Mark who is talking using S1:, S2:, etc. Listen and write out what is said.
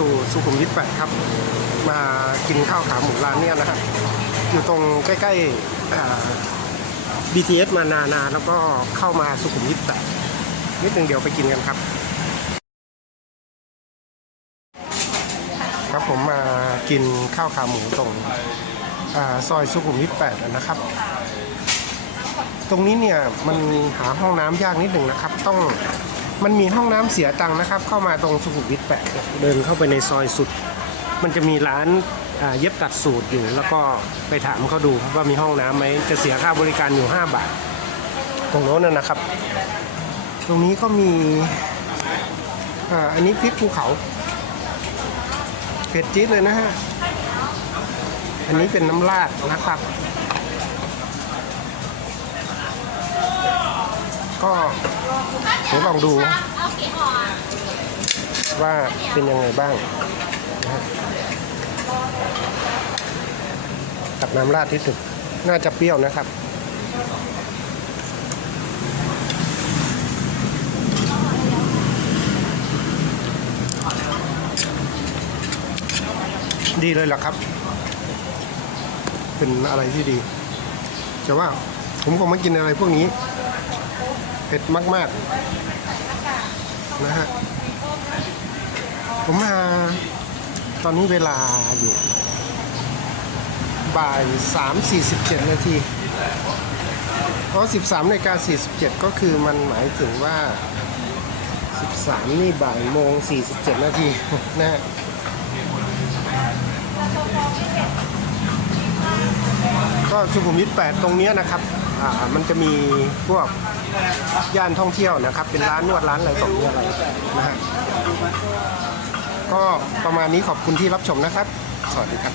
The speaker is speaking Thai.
S1: อยู่สุขุมวิทแปดครับ มากินข้าวขาหมูร้านเนี่ยนะฮะอยู่ตรงใกล้ๆ BTS มานานาแล้วก็เข้ามาสุขุมวิทแปดนิดนึงเดี๋ยวไปกินกันครับ ครับผมมากินข้าวขาหมูตรงอซอยสุขุมวิทแปดนะครับ ตรงนี้เนี่ยมันหาห้องน้ำยากนิดหนึ่งนะครับ ต้อง มันมีห้องน้ำเสียตังค์นะครับ เข้ามาตรงสุขุมวิทแปดเนี่ยเดินเข้าไปในซอยสุด มันจะมีร้านอ่าเย็บตัดสูตรอยู่ แล้วก็ไปถามเขาดูว่ามีห้องน้ำไหมจะเสียค่าบริการอยู่ 5 บาท ตรงโน้นนะนะครับ ตรงนี้ก็มีอ่าอันนี้พริกภูเขาเผ็ดจี๊ดเลยนะฮะ อันนี้เป็นน้ำราดนะครับ ก็เดี๋ยวลองดูว่าเป็นยังไงบ้างนะฮะกับน้ำราดที่สุด น่าจะเปรี้ยวนะครับดีเลยล่ะครับ เป็นอะไรที่ดี แต่ว่าผมคงไม่กินอะไรพวกนี้ เผ็ดมาก ๆ นะฮะ ผมมาตอนนี้เวลาอยู่ บ่ายสามสี่สิบเจ็ดนาทีเพราะสิบสามนาฬิกาสี่สิบเจ็ดก็คือมันหมายถึงว่าสิบสามนี่บ่ายโมงสี่สิบเจ็ดนาทีนะฮะก็สุขุมวิท8ตรงเนี้ยนะครับ อ่า มันจะมีพวก ย่านท่องเที่ยวนะครับ เป็นร้านนวดร้านอะไรต่อมีอะไรนะฮะก็ประมาณนี้ขอบคุณที่รับชมนะครับ สวัสดีครับ